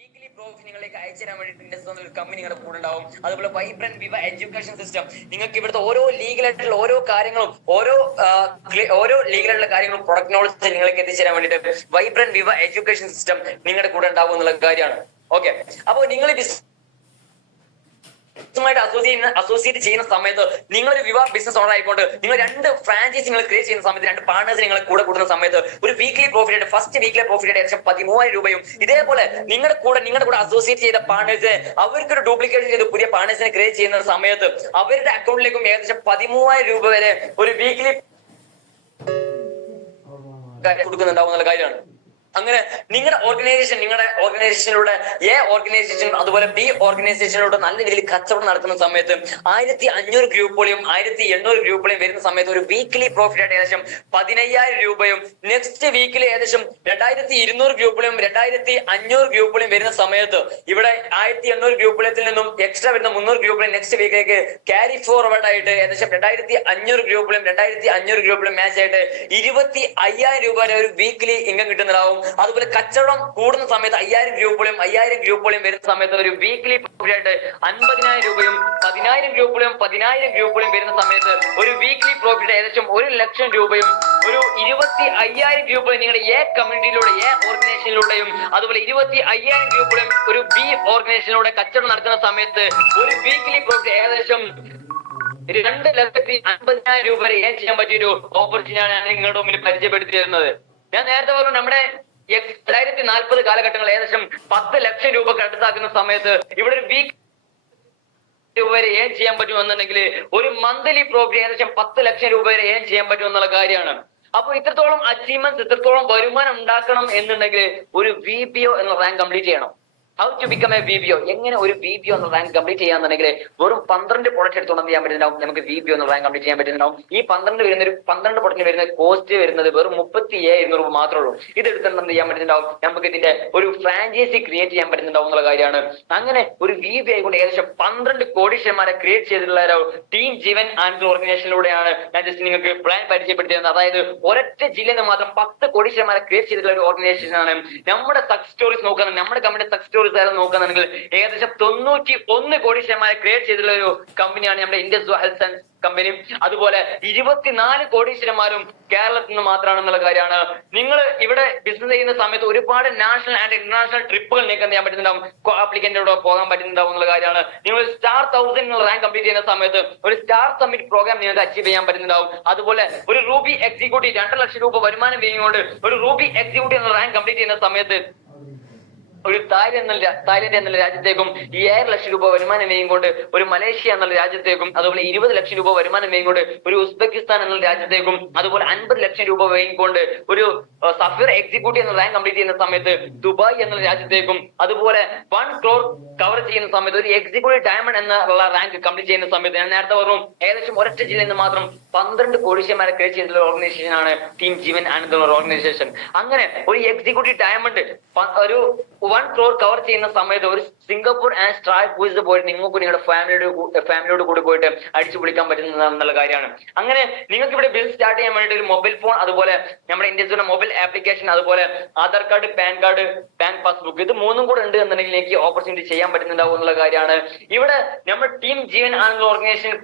Weekly profit നിങ്ങളിലേക്ക് അയച്ചു തരാൻ വേണ്ടിയിട്ട് ഒരു കമ്പനി നിങ്ങളുടെ കൂടെ ഉണ്ടാവും. അതുപോലെ വൈബ്രന്റ് വിവ എഡ്യൂക്കേഷൻ സിസ്റ്റം, നിങ്ങൾക്ക് ഇവിടുത്തെ ഓരോ ലീഗലായിട്ടുള്ള ഓരോ കാര്യങ്ങളും ഓരോ ലീഗലായിട്ടുള്ള കാര്യങ്ങളും പ്രൊഡക്റ്റ് നോളജ് നിങ്ങൾക്ക് എത്തിച്ചേരാൻ വേണ്ടിയിട്ട് വൈബ്രന്റ് വിവ എഡ്യൂക്കേഷൻ സിസ്റ്റം നിങ്ങളുടെ കൂടെ ഉണ്ടാവും എന്നുള്ള കാര്യമാണ്. ഓക്കെ, അപ്പോൾ നിങ്ങൾ അസോസിയേറ്റ് ചെയ്യുന്ന സമയത്ത് നിങ്ങൾ ഒരു വിവാഹ ബിസിനസ് ഓണർ ആയിക്കൊണ്ട് നിങ്ങൾ 2 ഫ്രാഞ്ചൈസി നിങ്ങൾ ക്രിയേറ്റ് ചെയ്യുന്ന സമയത്ത് 2 പാർട്ണേഴ്സ് നിങ്ങൾ കൂടെ കൂടുന്ന സമയത്ത് ഒരു weekly profit first weekly profit ഏകദേശം 13,000 രൂപയും ഇതേപോലെ നിങ്ങളുടെ കൂടെ അസോസിയേറ്റ് ചെയ്ത പാർട്ണേഴ്സ് അവർക്കൊരു ഡ്യൂപ്ലിക്കേഷൻ ചെയ്ത് പുതിയ പാർട്ണേഴ്സിനെ ക്രിയേറ്റ് ചെയ്യുന്ന സമയത്ത് അവരുടെ അക്കൗണ്ടിലേക്കും ഏകദേശം 13,000 രൂപ വരെ ഒരു വീക്ക്ലി കൊടുക്കുന്നുണ്ടാവും എന്നുള്ള കാര്യമാണ്. അങ്ങനെ നിങ്ങളുടെ ഓർഗനൈസേഷനിലൂടെ എ ഓർഗനൈസേഷൻ അതുപോലെ ബി ഓർഗനൈസേഷനിലൂടെ നല്ല രീതിയിൽ കച്ചവടം നടക്കുന്ന സമയത്ത് 1,500 ഗ്രൂപ്പുകളെയും 1,800 ഗ്രൂപ്പുകളെയും വരുന്ന സമയത്ത് ഒരു വീക്കിലി പ്രോഫിറ്റ് ആയിട്ട് ഏകദേശം 15,000 രൂപയും നെക്സ്റ്റ് വീക്കിൽ ഏകദേശം 2,200 ഗ്രൂപ്പുകളെയും 2,500 ഗ്രൂപ്പുകളെയും വരുന്ന സമയത്ത് ഇവിടെ 1,800 ഗ്രൂപ്പുകളിൽ നിന്നും എക്സ്ട്രാ വരുന്ന 300 ഗ്രൂപ്പുകളെ നെക്സ്റ്റ് വീക്കിലേക്ക് ക്യാരി ഫോർവേഡ് ആയിട്ട് ഏകദേശം 2,500 ഗ്രൂപ്പുകളും 2,500 ഗ്രൂപ്പുകളും മാച്ച് ആയിട്ട് 25,000 രൂപ വരെ ഒരു വീക്കിലി ഇൻകം കിട്ടുന്നതാവും. അതുപോലെ കച്ചവടം കൂടുന്ന സമയത്ത് 5,000 ഗ്രൂപ്പുകളും വരുന്ന സമയത്ത് ഒരു വീക്കിലി പ്രോഫിറ്റ് ആയിട്ട് 50,000 രൂപയും 10,000 ഗ്രൂപ്പുകളും വരുന്ന സമയത്ത് ഒരു വീക്കിലി പ്രോഫിറ്റ് ഏകദേശം 1,00,000 രൂപയും ഒരു 25,000 ഗ്രൂപ്പുകൾ നിങ്ങളുടെ എ കമ്മ്യൂണിറ്റിയിലൂടെ എ ഓർഗനൈസേഷനിലൂടെയും അതുപോലെ 25,000 ഗ്രൂപ്പുകളും ഒരു ബി ഓർഗനൈസേഷനിലൂടെ കച്ചവടം നടക്കുന്ന സമയത്ത് ഒരു വീക്കിലി പ്രോഫിറ്റ് ഏകദേശം 2,50,000 രൂപ വരെ ഏൺ ചെയ്യാൻ പറ്റിയൊരു ഓപ്പർച്യൂണിറ്റിയാണ് ഞാൻ നിങ്ങളുടെ മുമ്പിൽ പരിചയപ്പെടുത്തി തരുന്നത്. ഞാൻ നേരത്തെ പറഞ്ഞു നമ്മുടെ 2040 കാലഘട്ടങ്ങൾ ഏകദേശം 10 ലക്ഷം രൂപ കണ്ടെത്താക്കുന്ന സമയത്ത് ഇവിടെ ഒരു വീക്ക് രൂപ വരെ ഏൺ ചെയ്യാൻ പറ്റുമെന്നുണ്ടെങ്കിൽ ഒരു മന്ത്ലി പ്രോഫിറ്റ് ഏകദേശം 10 ലക്ഷം രൂപ വരെ ഏൺ ചെയ്യാൻ പറ്റുമെന്നുള്ള കാര്യമാണ്. അപ്പോൾ ഇത്രത്തോളം അച്ചീവ്മെന്റ്സ് ഇത്രത്തോളം വരുമാനം ഉണ്ടാക്കണം എന്നുണ്ടെങ്കിൽ ഒരു VPO എന്ന റാങ്ക് കംപ്ലീറ്റ് ചെയ്യണം. How to become a VPO, എങ്ങനെ ഒരു VPO എന്ന റാങ്ക് കംപ്ലീറ്റ് ചെയ്യാന്നുണ്ടെങ്കിൽ വെറും 12 പ്രൊഡക്റ്റ് എടുത്തോളം ചെയ്യാൻ പറ്റുന്നുണ്ടാവും. നമുക്ക് VPO എന്ന റാങ്ക് കംപ്ലീറ്റ് ചെയ്യാൻ പറ്റുന്നുണ്ടാവും. ഈ 12 പ്രൊഡക്റ്റിന് വരുന്ന കോസ്റ്റ് വരുന്നത് വെറും 37,200 രൂപ മാത്രമേ ഉള്ളൂ. ഇത് എടുത്തിട്ട് ചെയ്യാൻ പറ്റുന്നുണ്ടാവും. നമുക്ക് ഇതിന്റെ ഒരു ഫ്രാഞ്ചൈസി ക്രിയേറ്റ് ചെയ്യാൻ പറ്റുന്നുണ്ടാവും എന്നുള്ള കാര്യമാണ്. അങ്ങനെ ഒരു VPO ആയിക്കൊണ്ട് ഏകദേശം 12 കോടീശ്വരന്മാരെ ക്രിയേറ്റ് ചെയ്തിട്ടുള്ള ഒരു ടീം ജീവൻ ആൻഡ് ഓർഗനൈസേഷനിലൂടെയാണ് ഞാൻ ജസ്റ്റ് നിങ്ങൾക്ക് പ്ലാൻ പരിചയപ്പെടുത്തിയത്. അതായത് ഒരൊറ്റ ജില്ലയിൽ നിന്ന് മാത്രം 10 കോടീശ്വരന്മാരെ ക്രിയേറ്റ് ചെയ്തിട്ടുള്ള ഒരു ഓർഗനൈസേഷൻ ആണ്. നമ്മുടെ സക്സസ് സ്റ്റോറീസ് നോക്കുന്നത്, നമ്മുടെ കമ്പനിയുടെ സക്സസ് സ്റ്റോറീസ് നോക്കുകയാണെങ്കിൽ ഏകദേശം 91 കോടീശ്വരന്മാരെ ക്രിയേറ്റ് ചെയ്തിട്ടുള്ള ഒരു കമ്പനിയാണ് നമ്മുടെ ഇൻഡസ് ഹെൽത്ത് സയൻസ് കമ്പനി. അതുപോലെ 24 കോടീശ്വരന്മാരും കേരളത്തിൽ നിന്ന് മാത്രമാണെന്നുള്ള കാര്യമാണ്. നിങ്ങൾ ഇവിടെ ബിസിനസ് ചെയ്യുന്ന സമയത്ത് ഒരുപാട് നാഷണൽ ആൻഡ് ഇന്റർനാഷണൽ ട്രിപ്പുകൾ നിങ്ങൾക്ക് എന്ത് ചെയ്യാൻ പറ്റുന്നുണ്ടാവും, ആപ്ലിക്കന്റോടെ പോകാൻ പറ്റുന്നുണ്ടാവും എന്നുള്ള കാര്യമാണ്. നിങ്ങൾ സ്റ്റാർ 1000 എന്നുള്ള റാങ്ക് കംപ്ലീറ്റ് ചെയ്യുന്ന സമയത്ത് ഒരു സ്റ്റാർ സമ്മിറ്റ് പ്രോഗ്രാം നിങ്ങൾക്ക് അച്ചീവ് ചെയ്യാൻ പറ്റുന്നുണ്ടാവും. അതുപോലെ ഒരു റൂബി എക്സിക്യൂട്ടീവ് 2 ലക്ഷം രൂപ വരുമാനം ചെയ്യുകൊണ്ട് ഒരു റൂബി എക്സിക്യൂട്ടീവ് എന്നുള്ള റാങ്ക് കംപ്ലീറ്റ് ചെയ്യുന്ന സമയത്ത് ഒരു തായ്ലൻഡ് എന്നുള്ള രാജ്യത്തേക്കും 7 ലക്ഷം രൂപ വരുമാനം വേങ്ങിക്കൊണ്ട് ഒരു മലേഷ്യ എന്നുള്ള രാജ്യത്തേക്കും അതുപോലെ 20 ലക്ഷം രൂപ വരുമാനം വേങ്ങിക്കൊണ്ട് ഒരു ഉസ്ബെക്കിസ്ഥാൻ എന്നുള്ള രാജ്യത്തേക്കും അതുപോലെ 50 ലക്ഷം രൂപ വേങ്ങിക്കൊണ്ട് ഒരു സഫീർ എക്സിക്യൂട്ടീവ് എന്ന റാങ്ക് കംപ്ലീറ്റ് ചെയ്യുന്ന സമയത്ത് ദുബായ് എന്നുള്ള രാജ്യത്തേക്കും അതുപോലെ 1 crore കവർ ചെയ്യുന്ന സമയത്ത് ഒരു എക്സിക്യൂട്ടീവ് ഡയമണ്ട് എന്നുള്ള റാങ്ക് കംപ്ലീറ്റ് ചെയ്യുന്ന സമയത്ത് ഞാൻ നേരത്തെ പറഞ്ഞു ഏകദേശം ഒരൊറ്റ ജില്ലയിൽ നിന്ന് മാത്രം 12 കോടീശ്വരന്മാരെ ക്രിയേറ്റ് ചെയ്തിട്ടുള്ള ഓർഗനൈസേഷൻ ആണ് ടീം ജീവൻ ആൻഡ് ഓർഗനൈസേഷൻ. അങ്ങനെ ഒരു എക്സിക്യൂട്ടീവ് ഡയമണ്ട് ഒരു 1 crore കവർ ചെയ്യുന്ന സമയത്ത് ഒരു സിംഗപ്പൂർ ആൻഡ് സ്ട്രൈക്ക് ക്രൂസ് പോയിട്ട് നിങ്ങൾക്ക് നിങ്ങളുടെ ഫാമിലിയോട് കൂടി പോയിട്ട് അടിച്ചു പൊളിക്കാൻ പറ്റുന്ന കാര്യമാണ്. അങ്ങനെ നിങ്ങൾക്ക് ഇവിടെ ബിസിനസ് സ്റ്റാർട്ട് ചെയ്യാൻ വേണ്ടി ഒരു മൊബൈൽ ഫോൺ അതുപോലെ നമ്മുടെ ഇന്ത്യയുടെ മൊബൈൽ ആപ്ലിക്കേഷൻ അതുപോലെ Aadhaar card pan card bank passbook ഇത് 3 കൂടെ ഉണ്ട് എന്നുണ്ടെങ്കിൽ എനിക്ക് ഓപ്പർച്യൂണിറ്റി ചെയ്യാൻ പറ്റുന്നുണ്ടാവും എന്നുള്ള കാര്യമാണ്. ഇവിടെ നമ്മുടെ ടീം ജീവൻ ആൻഡ് ഓർഗനൈസേഷൻ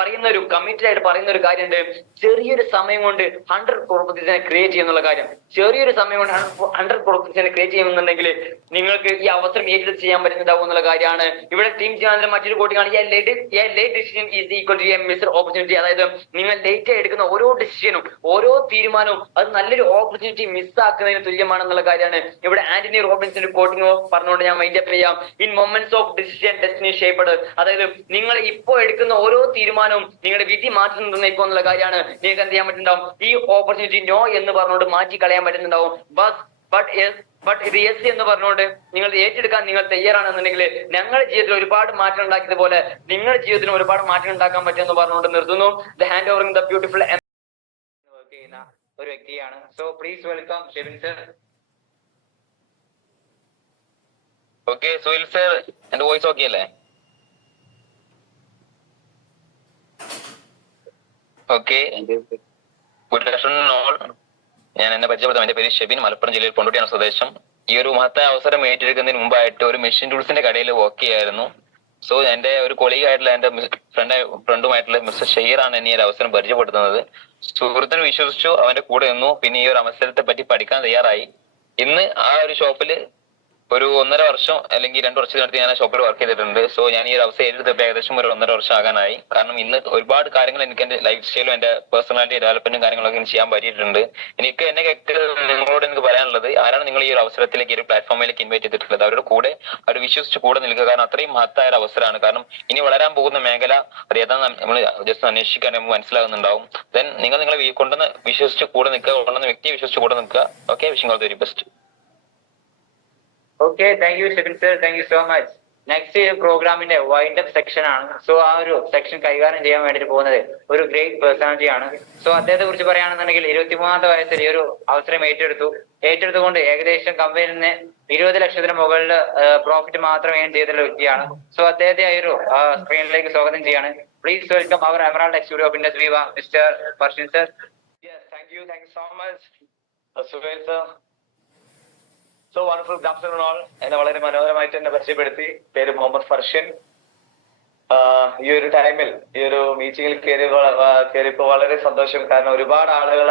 പറയുന്ന ഒരു കമ്മിറ്റഡ് ആയിട്ട് പറയുന്ന ഒരു കാര്യമുണ്ട്, ചെറിയൊരു സമയം കൊണ്ട് 100 crore ക്രിയേറ്റ് ചെയ്യുന്നുള്ള കാര്യം. ചെറിയൊരു സമയം കൊണ്ട് 100 crore ക്രിയേറ്റ് ചെയ്യുന്നുണ്ടെങ്കിൽ നിങ്ങൾക്ക് ഈ അവസരം ഏറ്റെടുത്ത് ചെയ്യാൻ പറ്റുന്നുണ്ടാവും എന്നുള്ള കാര്യമാണ്. ഇവിടെ ടീം ചെയ്യാൻ മറ്റൊരു കോട്ടിയാണ് late decision is equal to a missed opportunity. അതായത് നിങ്ങൾ ലേറ്റ് ആയി എടുക്കുന്ന ഓരോ ഡിസിഷനും ഓരോ തീരുമാനവും അത് നല്ലൊരു ഓപ്പർച്യൂണിറ്റി മിസ്സാക്കുന്നതിന് തുല്യമാണെന്നുള്ള കാര്യമാണ്. ഇവിടെ ആന്റണി റോബിൻസിന്റെ കോട്ടിങ് പറഞ്ഞുകൊണ്ട് ഞാൻ മൈൻഡ് അപ്പ് ചെയ്യാം. In moments of decision destiny shaped. അതായത് നിങ്ങൾ ഇപ്പോൾ എടുക്കുന്ന ഓരോ തീരുമാനവും നിങ്ങളുടെ വിധി മാറ്റുന്നുണ്ടെന്നേക്കോ എന്നുള്ള കാര്യമാണ്. നിങ്ങൾക്ക് എന്ത് ചെയ്യാൻ പറ്റുന്നുണ്ടാവും, ഈ ഓപ്പർച്യൂണിറ്റി നോ എന്ന് പറഞ്ഞുകൊണ്ട് മാറ്റി കളയാൻ പറ്റുന്നുണ്ടാവും. ബട്ട് ഇത് യെസ് എന്ന് പറഞ്ഞുകൊണ്ട് നിങ്ങൾ ഏറ്റെടുക്കാൻ നിങ്ങൾ തയ്യാറാണെന്നുണ്ടെങ്കിൽ ഞങ്ങളുടെ ജീവിതത്തിൽ ഒരുപാട് മാറ്റം ഉണ്ടാക്കിയതുപോലെ നിങ്ങളുടെ ജീവിതത്തിന് ഒരുപാട് മാറ്റം ഉണ്ടാക്കാൻ പറ്റുമെന്ന് പറഞ്ഞുകൊണ്ട് നിർത്തുന്നു. The hand overing the beautiful work ചെയ്യുന്ന ഒരു വ്യക്തിയാണ്. So please welcome Shebin sir. Okay Suhil sir, എന്റെ വോയിസ് ഓക്കെ അല്ലേ? Okay, good afternoon all. ഞാൻ എന്നെ പരിചയപ്പെടുത്താം. എന്റെ പേര് ഷെബിൻ, മലപ്പുറം ജില്ലയിൽ കൊണ്ടോട്ടിയാണ് സ്വദേശം. ഈ ഒരു മഹത്തായ അവസരം ഏറ്റെടുക്കുന്നതിന് മുമ്പായിട്ട് ഒരു മെഷീൻ ടൂൾസിന്റെ കടയിൽ വർക്ക് ചെയ്യായിരുന്നു. സോ എന്റെ ഒരു കൊളീഗ് ആയിട്ടുള്ള എന്റെ ഫ്രണ്ടുമായിട്ടുള്ള മിസ്റ്റർ ഷെയർ ആണ് എന്നെ ഈ ഒരു അവസരം പരിചയപ്പെടുത്തുന്നത്. സുഹൃത്തിനെ വിശ്വസിച്ചു, അവന്റെ കൂടെ നിന്നു. പിന്നെ ഈ ഒരു അവസരത്തെ പറ്റി പഠിക്കാൻ തയ്യാറായി. ഇന്ന് ആ ഒരു ഷോപ്പില് ഒരു 1.5 വർഷം അല്ലെങ്കിൽ 2 വർഷത്തിനടുത്ത് ഞാൻ ആ ഷോപ്പിൽ വർക്ക് ചെയ്തിട്ടുണ്ട്. സോ ഞാൻ ഈ ഒരു അവസ്ഥ ഏറ്റെടുത്തപ്പോൾ ഏകദേശം ഒരു 1.5 വർഷം ആകാനായി. കാരണം ഇന്ന് ഒരുപാട് കാര്യങ്ങൾ എനിക്ക് എന്റെ ലൈഫ് സ്റ്റൈലും എന്റെ പേഴ്സണാലിറ്റി ഡെവലപ്മെന്റും കാര്യങ്ങളൊക്കെ ചെയ്യാൻ പറ്റിയിട്ടുണ്ട്. എനിക്ക് എന്നെ നിങ്ങളോട് എനിക്ക് പറയാനുള്ളത്, ആരാണ് നിങ്ങൾ ഈ ഒരു അവസരത്തിലേക്ക് ഈ ഒരു പ്ലാറ്റ്ഫോമിലേക്ക് ഇൻവൈറ്റ് ചെയ്തിട്ടുള്ളത്, അവരുടെ കൂടെ അവർ വിശ്വസിച്ച് കൂടെ നിൽക്കുക. കാരണം അത്രയും മഹത്തായ ഒരു അവസരമാണ്. കാരണം ഇനി വളരാൻ പോകുന്ന മേഖല അത് ഏതാന്ന് നമ്മൾ ജസ്റ്റ് അന്വേഷിക്കാൻ നമുക്ക് മനസ്സിലാകുന്നുണ്ടാവും. ദെൻ നിങ്ങൾ നിങ്ങളെ കൊണ്ടുവന്ന് വിശ്വസിച്ച് കൂടെ നിൽക്കുക, കൊണ്ടുവന്ന വ്യക്തിയെ വിശ്വസിച്ച് കൂടെ നിൽക്കുക. Okay, wishing all the very best. Okay, thank you Shebin sir, thank you so much. Next പ്രോഗ്രാമിന്റെ വൈൻഡ് അപ്പ് സെക്ഷൻ ആണ്. സോ ആ ഒരു സെക്ഷൻ കൈകാര്യം ചെയ്യാൻ വേണ്ടിട്ട് പോകുന്നത് ഒരു ഗ്രേറ്റ് പേഴ്സണാലിറ്റി ആണ്. സോ അദ്ദേഹത്തെ കുറിച്ച് പറയുകയാണെന്നുണ്ടെങ്കിൽ 23-ാമത്തെ വയസ്സിൽ ഈ ഒരു അവസരം ഏറ്റെടുത്തുകൊണ്ട് ഏകദേശം കമ്പനിയിൽ നിന്ന് 20 ലക്ഷത്തിന് മുകളിൽ പ്രോഫിറ്റ് മാത്രം ഏൺ ചെയ്തിട്ടുള്ള വ്യക്തിയാണ്. സോ അദ്ദേഹത്തെ ആ ഒരു സ്ക്രീനിലേക്ക് സ്വാഗതം ചെയ്യാണ്. Please welcome our emerald executive of Indus Viva, mister Farshin sir. Thank you so much, Suhel sir. So wonderful, good afternoon all. എന്നെ വളരെ മനോഹരമായിട്ട് എന്നെ പരിചയപ്പെടുത്തി. പേര് മുഹമ്മദ് ഫർഷിൻ. ഈ ഒരു ടൈമിൽ ഈ ഒരു മീറ്റിംഗിൽ കയറിയപ്പോ വളരെ സന്തോഷം. കാരണം ഒരുപാട് ആളുകൾ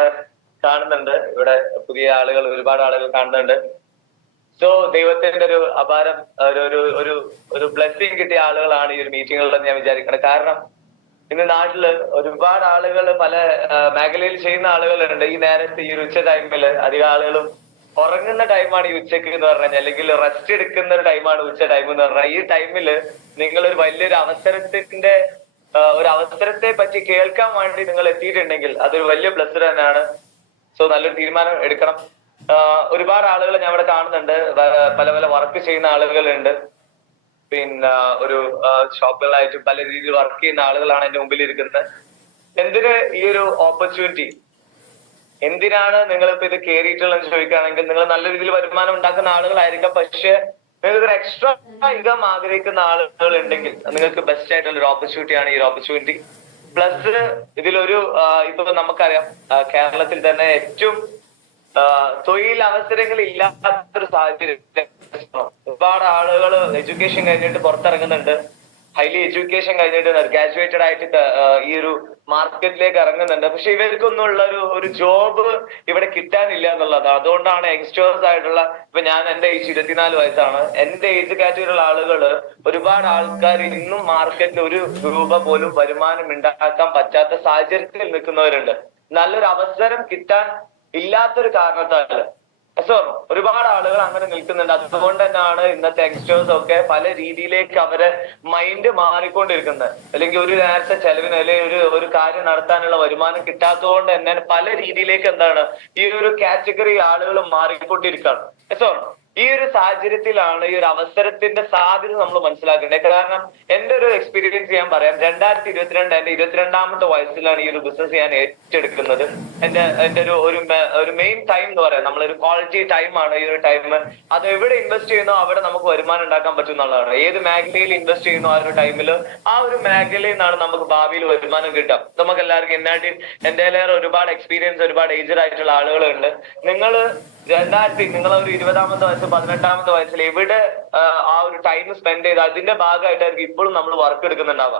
കാണുന്നുണ്ട് ഇവിടെ, പുതിയ ആളുകൾ ഒരുപാട് ആളുകൾ കാണുന്നുണ്ട്. സോ ദൈവത്തിന്റെ ഒരു അപാരം ഒരു ബ്ലെസ്സിങ് കിട്ടിയ ആളുകളാണ് ഈ ഒരു മീറ്റിങ്ങുകളിലെന്ന് ഞാൻ വിചാരിക്കുന്നത്. കാരണം ഇന്ന് നാട്ടില് ഒരുപാട് ആളുകൾ പല മേഖലയിൽ ചെയ്യുന്ന ആളുകളുണ്ട്. ഈ നേരത്തെ ഈ ഒരു ഉച്ച ടൈമില് അധികം ആളുകളും ഉറങ്ങുന്ന ടൈമാണ് ഈ ഉച്ചക്ക് എന്ന് പറഞ്ഞാൽ, അല്ലെങ്കിൽ റെസ്റ്റ് എടുക്കുന്ന ഒരു ടൈമാണ് ഉച്ച ടൈം എന്ന് പറഞ്ഞാൽ. ഈ ടൈമില് നിങ്ങൾ ഒരു വലിയൊരു അവസരത്തെ പറ്റി കേൾക്കാൻ വേണ്ടി നിങ്ങൾ എത്തിയിട്ടുണ്ടെങ്കിൽ അതൊരു വലിയ ബ്ലെസ്ഡ് തന്നെയാണ്. സോ നല്ലൊരു തീരുമാനം എടുക്കണം. ഒരുപാട് ആളുകൾ ഞാൻ ഇവിടെ കാണുന്നുണ്ട്, പല പല വർക്ക് ചെയ്യുന്ന ആളുകളുണ്ട്. പിന്നെ ഒരു ഷോപ്പുകളായിട്ട് പല രീതിയിൽ വർക്ക് ചെയ്യുന്ന ആളുകളാണ് എന്റെ മുമ്പിൽ ഇരിക്കുന്നത്. എന്തിന് ഈ ഒരു ഓപ്പർച്യൂണിറ്റി, എന്തിനാണ് നിങ്ങളിപ്പോ ഇത് കയറിയിട്ടുള്ളതെന്ന് ചോദിക്കുകയാണെങ്കിൽ, നിങ്ങൾ നല്ല രീതിയിൽ വരുമാനം ഉണ്ടാക്കുന്ന ആളുകളായിരിക്കാം. പക്ഷെ നിങ്ങൾക്ക് ഒരു എക്സ്ട്രാ ഇൻകം ആഗ്രഹിക്കുന്ന ആളുകൾ ഉണ്ടെങ്കിൽ നിങ്ങൾക്ക് ബെസ്റ്റ് ആയിട്ടുള്ള ഒരു ഓപ്പർച്യൂണിറ്റിയാണ് ഈ ഒരു ഓപ്പർച്യൂണിറ്റി. പ്ലസ് ഇതിലൊരു ഇപ്പൊ നമുക്കറിയാം കേരളത്തിൽ തന്നെ ഏറ്റവും തൊഴിലവസരങ്ങൾ ഇല്ലാത്തൊരു സാഹചര്യം. ഒരുപാട് ആളുകൾ എഡ്യൂക്കേഷൻ കഴിഞ്ഞിട്ട് പുറത്തിറങ്ങുന്നുണ്ട്, ഹൈലി എഡ്യൂക്കേഷൻ കഴിഞ്ഞിട്ട് ഗ്രാജുവേറ്റഡ് ആയിട്ട് ഈ ഒരു മാർക്കറ്റിലേക്ക് ഇറങ്ങുന്നുണ്ട്. പക്ഷെ ഇവർക്കൊന്നുള്ള ഒരു ജോബ് ഇവിടെ കിട്ടാനില്ല എന്നുള്ളത്. അതുകൊണ്ടാണ് യങ്സ്റ്റേഴ്സ് ആയിട്ടുള്ള, ഇപ്പൊ ഞാൻ എന്റെ ഏജ് 24 വയസ്സാണ്. എന്റെ ഏജ് കാറ്റഗറിയിലുള്ള ആളുകള്, ഒരുപാട് ആൾക്കാർ ഇന്നും മാർക്കറ്റിൽ ഒരു രൂപ പോലും വരുമാനം ഉണ്ടാക്കാൻ പറ്റാത്ത സാഹചര്യത്തിൽ നിൽക്കുന്നവരുണ്ട്. നല്ലൊരു അവസരം കിട്ടാൻ ഇല്ലാത്തൊരു കാരണത്താല് ഒരുപാട് ആളുകൾ അങ്ങനെ നിൽക്കുന്നുണ്ട്. അതുകൊണ്ട് തന്നെയാണ് ഇന്നത്തെ യങ്സ്റ്റേഴ്സ് ഒക്കെ പല രീതിയിലേക്ക് അവരെ മൈൻഡ് മാറിക്കൊണ്ടിരിക്കുന്നത്. അല്ലെങ്കിൽ ഒരു നേരത്തെ ചെലവിന് അല്ലെങ്കിൽ ഒരു കാര്യം നടത്താനുള്ള വരുമാനം കിട്ടാത്തത് കൊണ്ട് തന്നെ പല രീതിയിലേക്ക് ഈ ഒരു കാറ്റഗറി ആളുകൾ മാറിക്കൊണ്ടിരിക്കുകയാണ്. ഈ ഒരു സാഹചര്യത്തിലാണ് ഈ ഒരു അവസരത്തിന്റെ സാധ്യത നമ്മൾ മനസ്സിലാക്കേണ്ടത്. കാരണം എന്റെ ഒരു എക്സ്പീരിയൻസ് ഞാൻ പറയാം. 2022 എന്റെ 22-ാമത്തെ വയസ്സിലാണ് ഈ ഒരു ബിസിനസ് ഞാൻ ഏറ്റെടുക്കുന്നത്. എന്റെ ഒരു മെയിൻ ടൈം എന്ന് പറയാം, നമ്മളൊരു ക്വാളിറ്റി ടൈമാണ് ഈ ഒരു ടൈം. അത് എവിടെ ഇൻവെസ്റ്റ് ചെയ്യുന്നോ അവിടെ നമുക്ക് വരുമാനം ഉണ്ടാക്കാൻ പറ്റും എന്നുള്ളതാണ്. ഏത് മേഖലയിൽ ഇൻവെസ്റ്റ് ചെയ്യുന്നോ ആ ഒരു ടൈമിൽ ആ ഒരു മേഖലയിൽ നിന്നാണ് നമുക്ക് ഭാവിയിൽ വരുമാനം കിട്ടാം. നമുക്ക് എല്ലാവർക്കും എന്റെ ഒരുപാട് എക്സ്പീരിയൻസ്, ഒരുപാട് ഏജ്ഡ് ആയിട്ടുള്ള ആളുകളുണ്ട്. നിങ്ങളൊരു 20-ാമത്തെ വയസ്സ് 18-ാമത്തെ വയസ്സിൽ എവിടെ ആ ഒരു ടൈം സ്പെൻഡ് ചെയ്ത് അതിന്റെ ഭാഗമായിട്ടായിരിക്കും ഇപ്പോഴും നമ്മൾ വർക്ക് എടുക്കുന്നുണ്ടാവുക.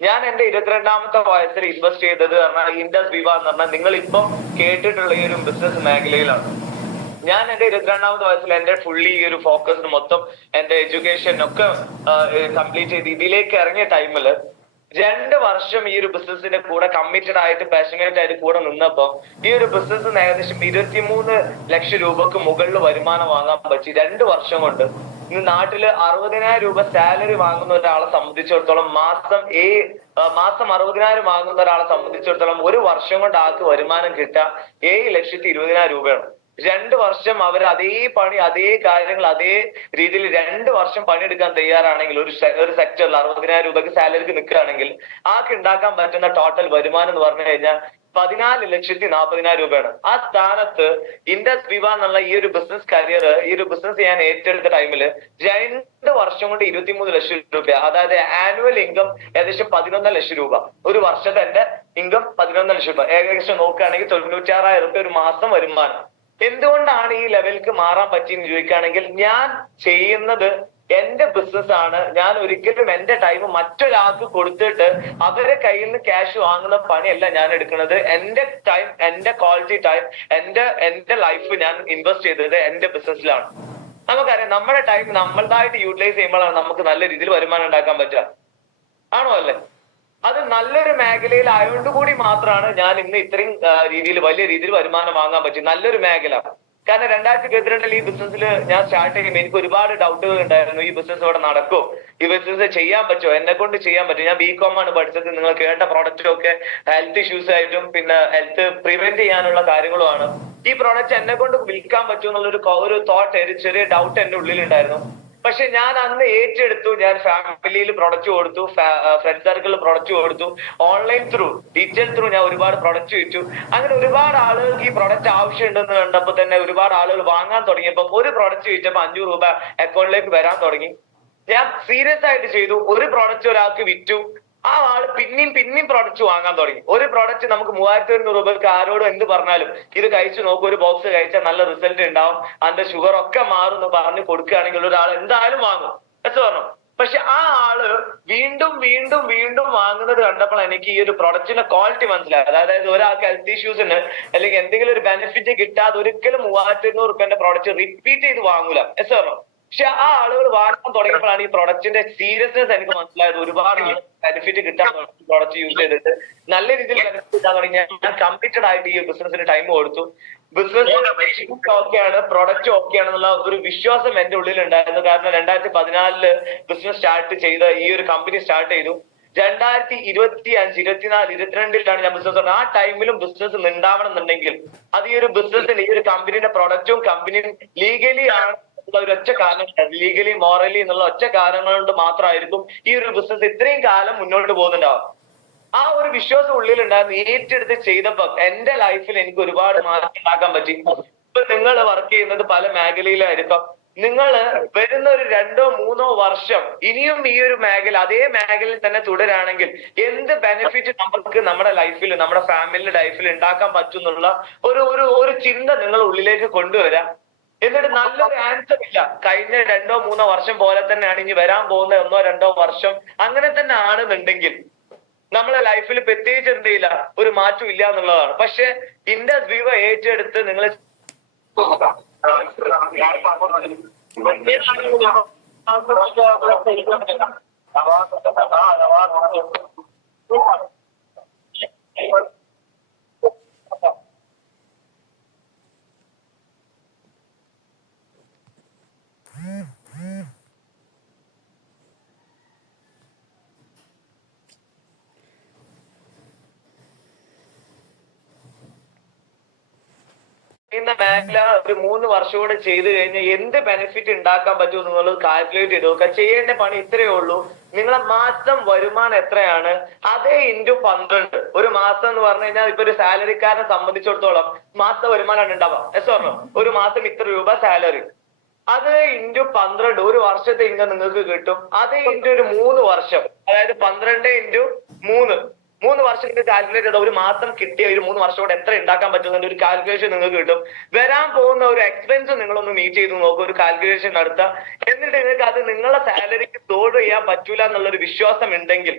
ഞാൻ എന്റെ 22-ാമത്തെ വയസ്സിൽ ഇൻവെസ്റ്റ് ചെയ്തത് പറഞ്ഞാൽ ഇൻഡസ് വിവ എന്ന് പറഞ്ഞാൽ നിങ്ങൾ ഇപ്പം കേട്ടിട്ടുള്ള ഈ ഒരു ബിസിനസ് മേഖലയിലാണ്. ഞാൻ എന്റെ 22-ാമത്തെ വയസ്സിൽ എന്റെ ഫുള്ളി ഈ ഒരു ഫോക്കസ് മൊത്തം എന്റെ എഡ്യൂക്കേഷൻ ഒക്കെ കംപ്ലീറ്റ് ചെയ്ത് ഇതിലേക്ക് ഇറങ്ങിയ ടൈമില് 2 വർഷം ഈ ഒരു ബിസിനസിന്റെ കൂടെ കമ്മിറ്റഡ് ആയിട്ട് പാഷനേറ്റ് ആയിട്ട് കൂടെ നിന്നപ്പോ ഈ ഒരു ബിസിനസ് ഏകദേശം 23 ലക്ഷം രൂപക്ക് മുകളിൽ വരുമാനം വാങ്ങാൻ പറ്റി 2 വർഷം കൊണ്ട്. ഇന്ന് നാട്ടില് 60,000 രൂപ സാലറി വാങ്ങുന്ന ഒരാളെ സംബന്ധിച്ചിടത്തോളം മാസം 60,000 വാങ്ങുന്ന ഒരാളെ സംബന്ധിച്ചിടത്തോളം ഒരു വർഷം കൊണ്ട് ആൾക്ക് വരുമാനം കിട്ടുക 7,20,000 രൂപയാണ്. 2 വർഷം അവർ അതേ പണി, അതേ കാര്യങ്ങൾ, അതേ രീതിയിൽ 2 വർഷം പണിയെടുക്കാൻ തയ്യാറാണെങ്കിൽ ഒരു സെക്ടറിൽ 60,000 രൂപയ്ക്ക് സാലറിക്ക് നിൽക്കുകയാണെങ്കിൽ ആൾക്ക് ഉണ്ടാക്കാൻ പറ്റുന്ന ടോട്ടൽ വരുമാനം എന്ന് പറഞ്ഞു കഴിഞ്ഞാൽ 14,40,000 രൂപയാണ്. ആ സ്ഥാനത്ത് ഇൻഡസ് വിവ എന്നുള്ള ഈ ഒരു ബിസിനസ് കരിയർ, ഈ ഒരു ബിസിനസ് ഞാൻ ഏറ്റെടുത്ത ടൈമിൽ 2 വർഷം കൊണ്ട് 23 ലക്ഷം രൂപ, അതായത് ആനുവൽ ഇൻകം ഏകദേശം 11 ലക്ഷം രൂപ. ഒരു വർഷത്തെ എന്റെ ഇൻകം 11 ലക്ഷം രൂപ. ഏകദേശം നോക്കുകയാണെങ്കിൽ 96,000 രൂപ ഒരു മാസം വരുമാനം. എന്തുകൊണ്ടാണ് ഈ ലെവലിലേക്ക് മാറാൻ പറ്റിയെന്ന് ചോദിക്കുകയാണെങ്കിൽ ഞാൻ ചെയ്യുന്നത് എന്റെ ബിസിനസ് ആണ്. ഞാൻ ഒരിക്കലും എന്റെ ടൈം മറ്റൊരാൾക്ക് കൊടുത്തിട്ട് അവരെ കയ്യിൽ നിന്ന് ക്യാഷ് വാങ്ങുന്ന പണിയല്ല ഞാൻ എടുക്കുന്നത്. എന്റെ ടൈം, എന്റെ ക്വാളിറ്റി ടൈം, എന്റെ ലൈഫ് ഞാൻ ഇൻവെസ്റ്റ് ചെയ്തത് എന്റെ ബിസിനസ്സിലാണ്. നമുക്കറിയാം നമ്മുടെ ടൈം നമ്മളതായിട്ട് യൂട്ടിലൈസ് ചെയ്യുമ്പോഴാണ് നമുക്ക് നല്ല രീതിയിൽ വരുമാനം ഉണ്ടാക്കാൻ പറ്റുക. ആണോ അല്ലേ? അത് നല്ലൊരു മേഖലയിൽ ആയതുകൊണ്ട് കൂടി മാത്രമാണ് ഞാൻ ഇന്ന് ഇത്രയും രീതിയിൽ വലിയ രീതിയിൽ വരുമാനം വാങ്ങാൻ പറ്റും. നല്ലൊരു മേഖല. കാരണം 2022 ഈ ബിസിനസ്സിൽ ഞാൻ സ്റ്റാർട്ട് ചെയ്യുമ്പോൾ എനിക്ക് ഒരുപാട് ഡൗട്ടുകൾ ഉണ്ടായിരുന്നു. ഈ ബിസിനസ് ഇവിടെ നടക്കുമോ? ഈ ബിസിനസ് ചെയ്യാൻ പറ്റുമോ? എന്നെ കൊണ്ട് ചെയ്യാൻ പറ്റും. ഞാൻ BCom ആണ് പഠിച്ചത്. നിങ്ങൾ കേട്ട പ്രോഡക്റ്റും ഒക്കെ ഹെൽത്ത് ഇഷ്യൂസ് ആയിട്ടും പിന്നെ ഹെൽത്ത് പ്രിവെന്റ് ചെയ്യാനുള്ള കാര്യങ്ങളുമാണ്. ഈ പ്രോഡക്റ്റ് എന്നെ കൊണ്ട് വിൽക്കാൻ പറ്റുമോ എന്നുള്ളൊരു തോട്ട്, ചെറിയ ഡൗട്ട് എന്റെ ഉള്ളിലുണ്ടായിരുന്നു. പക്ഷെ ഞാൻ അന്ന് ഏറ്റെടുത്തു. ഞാൻ ഫാമിലിയിൽ പ്രൊഡക്റ്റ് കൊടുത്തു, ഫ്രണ്ട് സർക്കിളിൽ പ്രൊഡക്റ്റ് കൊടുത്തു, ഓൺലൈൻ ത്രൂ, ഡിജിറ്റൽ ത്രൂ ഞാൻ ഒരുപാട് പ്രൊഡക്റ്റ് വിറ്റു. അങ്ങനെ ഒരുപാട് ആളുകൾക്ക് ഈ പ്രൊഡക്റ്റ് ആവശ്യമുണ്ടെന്ന് കണ്ടപ്പോൾ തന്നെ ഒരുപാട് ആളുകൾ വാങ്ങാൻ തുടങ്ങിയപ്പോൾ ഒരു പ്രൊഡക്റ്റ് വിറ്റപ്പോൾ 5 രൂപ അക്കൗണ്ടിലേക്ക് വരാൻ തുടങ്ങി. ഞാൻ സീരിയസ് ആയിട്ട് ചെയ്തു. ഒരു പ്രൊഡക്റ്റ് ഒരാൾക്ക് വിറ്റു, ആ ആള് പിന്നെയും പ്രൊഡക്റ്റ് വാങ്ങാൻ തുടങ്ങി. ഒരു പ്രൊഡക്റ്റ് നമുക്ക് 3100 രൂപയ്ക്ക് ആരോടും എന്ത് പറഞ്ഞാലും ഇത് കഴിച്ചു നോക്കും, ഒരു ബോക്സ് കഴിച്ചാൽ നല്ല റിസൾട്ട് ഉണ്ടാവും, അതിന്റെ ഷുഗർ ഒക്കെ മാറും എന്ന് പറഞ്ഞ് കൊടുക്കുകയാണെങ്കിൽ ഒരാൾ എന്തായാലും വാങ്ങും എന്ന് പറഞ്ഞു. പക്ഷെ ആ ആള് വീണ്ടും വാങ്ങുന്നത് കണ്ടപ്പോൾ എനിക്ക് ഈ ഒരു പ്രൊഡക്റ്റിന്റെ ക്വാളിറ്റി മനസ്സിലായത്. അതായത് ഒരാൾക്ക് ഹെൽത്ത് ഇഷ്യൂസിന് അല്ലെങ്കിൽ എന്തെങ്കിലും ഒരു ബെനിഫിറ്റ് കിട്ടാതെ ഒരിക്കലും 3200 രൂപന്റെ പ്രൊഡക്റ്റ് റിപ്പീറ്റ് ചെയ്ത് വാങ്ങൂല എന്ന് പറഞ്ഞു. പക്ഷെ ആ ആളുകൾ വാങ്ങാൻ തുടങ്ങിയപ്പോഴാണ് ഈ പ്രൊഡക്റ്റിന്റെ സീരിയസ്നെസ് എനിക്ക് മനസ്സിലായത്. ഒരുപാട് ബെനിഫിറ്റ് കിട്ടാൻ പ്രൊഡക്റ്റ് യൂസ് ചെയ്തിട്ട് നല്ല രീതിയിൽ ബെനിഫിറ്റ് കിട്ടാൻ തുടങ്ങി. ഞാൻ കമ്മിറ്റഡ് ആയിട്ട് ഈ ബിസിനസിന് ടൈം കൊടുത്തു. ബിസിനസ് ഓക്കെയാണ്, പ്രൊഡക്റ്റ് ഓക്കെയാണെന്നുള്ള ഒരു വിശ്വാസം എന്റെ ഉള്ളിൽ ഉണ്ടായിരുന്നു. കാരണം 2014 ബിസിനസ് സ്റ്റാർട്ട് ചെയ്ത ഈ ഒരു കമ്പനി സ്റ്റാർട്ട് ചെയ്തു. 2025, 24, 22 ഞാൻ ബിസിനസ് തുടങ്ങി. ആ ടൈമിലും ബിസിനസ് ഉണ്ടാവണം എന്നുണ്ടെങ്കിൽ അത് ഈ ഒരു ബിസിനസിന്, ഈ ഒരു കമ്പനിയുടെ പ്രൊഡക്റ്റും കമ്പനിയും ലീഗലി ആണ് ഒരു ഒറ്റ കാരണം, ലീഗലി മോറലി എന്നുള്ള ഒറ്റ കാരണങ്ങൾ കൊണ്ട് മാത്രമായിരിക്കും ഈ ഒരു ബിസിനസ് ഇത്രയും കാലം മുന്നോട്ട് പോകുന്നുണ്ടാവും. ആ ഒരു വിശ്വാസം ഉള്ളിലുണ്ടായിരുന്നു. ഏറ്റെടുത്ത് ചെയ്തപ്പോ എന്റെ ലൈഫിൽ എനിക്ക് ഒരുപാട് മാറ്റം ഉണ്ടാക്കാൻ പറ്റി. ഇപ്പൊ നിങ്ങൾ വർക്ക് ചെയ്യുന്നത് പല മേഖലയിലായിരിക്കും. നിങ്ങൾ വരുന്ന ഒരു 2-3 വർഷം ഇനിയും ഈ ഒരു മേഖല, അതേ മേഖലയിൽ തന്നെ തുടരാണെങ്കിൽ എന്ത് ബെനിഫിറ്റ് നമുക്ക് നമ്മുടെ ലൈഫിൽ, നമ്മുടെ ഫാമിലിയുടെ ലൈഫിൽ ഉണ്ടാക്കാൻ പറ്റും എന്നുള്ള ഒരു ചിന്ത നിങ്ങൾ ഉള്ളിലേക്ക് കൊണ്ടുവരാം. എന്നിട്ട് നല്ലൊരു ആൻസർ ഇല്ല, കഴിഞ്ഞ 2-3 വർഷം പോലെ തന്നെയാണ് ഇനി വരാൻ പോകുന്ന 1-2 വർഷം അങ്ങനെ തന്നെ ആണെന്നുണ്ടെങ്കിൽ നമ്മളെ ലൈഫിൽ പ്രത്യേകിച്ച് എന്തില്ല, ഒരു മാറ്റം ഇല്ല എന്നുള്ളതാണ്. പക്ഷെ ഇൻഡസ് വിവ ഏറ്റെടുത്ത് നിങ്ങൾ മേഖല ഒരു 3 വർഷം കൂടെ ചെയ്ത് കഴിഞ്ഞാൽ എന്ത് ബെനിഫിറ്റ് ഉണ്ടാക്കാൻ പറ്റും എന്നുള്ളത് കാൽക്കുലേറ്റ് ചെയ്ത് നോക്കുക. ചെയ്യേണ്ട പണി ഇത്രയേ ഉള്ളൂ. നിങ്ങളെ മാസം വരുമാനം എത്രയാണ് അതേ ഇൻറ്റു 12. ഒരു മാസം എന്ന് പറഞ്ഞു കഴിഞ്ഞാൽ ഇപ്പൊ ഒരു സാലറിക്കാരനെ സംബന്ധിച്ചിടത്തോളം മാസ വരുമാനമാണ് ഉണ്ടാവാം. പറഞ്ഞോ, ഒരു മാസം ഇത്ര രൂപ സാലറി, അത് ഇൻറ്റു 12 ഒരു വർഷത്തെ ഇൻകം നിങ്ങൾക്ക് കിട്ടും. അത് ഇൻറ്റു ഒരു 3 വർഷം, അതായത് 12 ഇൻറ്റു 3 വർഷം നിങ്ങൾക്ക് കാൽക്കുലേറ്റ് ചെയ്ത ഒരു മാസം കിട്ടിയ ഒരു 3 വർഷം കൊണ്ട് എത്ര ഉണ്ടാക്കാൻ പറ്റുന്നതിന്റെ ഒരു കാൽക്കുലേഷൻ നിങ്ങൾക്ക് കിട്ടും. വരാൻ പോകുന്ന ഒരു എക്സ്പെൻസ് നിങ്ങളൊന്ന് മീറ്റ് ചെയ്ത് നോക്കുക, ഒരു കാൽക്കുലേഷൻ നടത്തുക. എന്നിട്ട് നിങ്ങൾക്ക് അത് നിങ്ങളുടെ സാലറിക്ക് തോട് ചെയ്യാൻ പറ്റൂല എന്നുള്ളൊരു വിശ്വാസം ഉണ്ടെങ്കിൽ,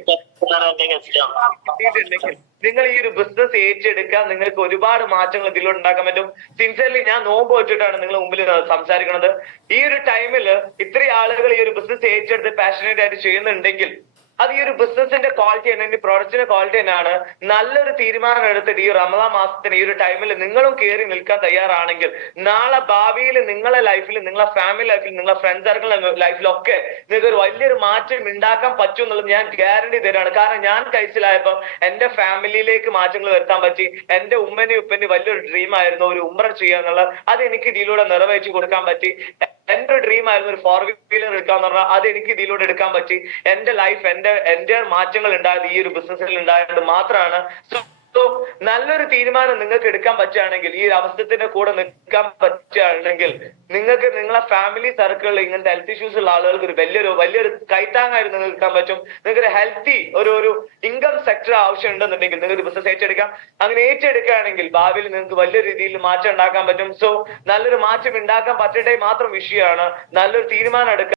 നിങ്ങൾ ഈ ഒരു ബിസിനസ് ഏറ്റെടുക്കുക. നിങ്ങൾക്ക് ഒരുപാട് മാറ്റങ്ങൾ ഇതിലൂടെ ഉണ്ടാക്കാൻ പറ്റും. സിൻസിയർലി ഞാൻ നോമ്പ് വെച്ചിട്ടാണ് നിങ്ങളുടെ മുമ്പിൽ സംസാരിക്കുന്നത്. ഈ ഒരു ടൈമില് ഇത്രയും ആളുകൾ ഈ ഒരു ബിസിനസ് ഏറ്റെടുത്ത് പാഷനേറ്റ് ആയിട്ട് ചെയ്യുന്നുണ്ടെങ്കിൽ അത് ഈ ഒരു ബിസിനസിന്റെ ക്വാളിറ്റി തന്നെ, പ്രോഡക്റ്റിന്റെ ക്വാളിറ്റി തന്നെയാണ്. നല്ലൊരു തീരുമാനം എടുത്തിട്ട് ഈ റമദാൻ മാസത്തിന് ഈ ഒരു ടൈമിൽ നിങ്ങളും കയറി നിൽക്കാൻ തയ്യാറാണെങ്കിൽ നാളെ ഭാവിയിൽ നിങ്ങളെ ലൈഫിൽ, നിങ്ങളെ ഫാമിലി ലൈഫിൽ, നിങ്ങളെ ഫ്രണ്ട് സർക്കിൾ ലൈഫിലൊക്കെ നിങ്ങൾക്ക് ഒരു വലിയൊരു മാറ്റം ഉണ്ടാക്കാൻ പറ്റും എന്നുള്ളത് ഞാൻ ഗ്യാരണ്ടി തരാണ്. കാരണം ഞാൻ കഴിച്ചിലായപ്പോൾ എന്റെ ഫാമിലിയിലേക്ക് മാറ്റങ്ങൾ വരുത്താൻ പറ്റി. എന്റെ ഉമ്മനെയും ഉപ്പന്റെയും വലിയൊരു ഡ്രീം ആയിരുന്നു ഒരു ഉംറ ചെയ്യാന്നുള്ളത്. അത് എനിക്ക് ഇതിലൂടെ നിറവേറ്റി കൊടുക്കാൻ പറ്റി. എന്റെ ഡ്രീം ആയിരുന്നു ഒരു 4 വീലർ എടുക്കാന്ന് പറഞ്ഞാൽ അത് എനിക്ക് ഇതിലൂടെ എടുക്കാൻ പറ്റി. എന്റെ ലൈഫ്, എന്റെ മാറ്റങ്ങൾ ഉണ്ടായത് ഈ ഒരു ബിസിനസ്സിൽ ഉണ്ടായത് മാത്രമാണ്. സോ സോ നല്ലൊരു തീരുമാനം നിങ്ങൾക്ക് എടുക്കാൻ പറ്റുകയാണെങ്കിൽ, ഈ അവസ്ഥത്തിന്റെ കൂടെ നിൽക്കാൻ പറ്റുകയാണെങ്കിൽ, നിങ്ങൾക്ക് നിങ്ങളെ ഫാമിലി സർക്കിളിൽ ഇങ്ങനത്തെ ഹെൽത്ത് ഇഷ്യൂസ് ഉള്ള ആളുകൾക്ക് ഒരു വലിയൊരു കൈത്താങ്ങായിട്ട് നിങ്ങൾക്ക് നിൽക്കാൻ പറ്റും. നിങ്ങൾക്ക് ഒരു ഹെൽത്തി ഒരു ഇൻകം സെക്ടർ ആവശ്യം ഉണ്ടെന്നുണ്ടെങ്കിൽ നിങ്ങൾക്ക് ബിസിനസ് ഏറ്റെടുക്കാം. അങ്ങനെ ഏറ്റെടുക്കുകയാണെങ്കിൽ ഭാവിയിൽ നിങ്ങൾക്ക് വലിയ രീതിയിൽ മാറ്റം ഉണ്ടാക്കാൻ പറ്റും. സോ നല്ലൊരു മാറ്റം ഉണ്ടാക്കാൻ പറ്റട്ടെ മാത്രം വിഷയമാണ്. നല്ലൊരു തീരുമാനം എടുക്കുക.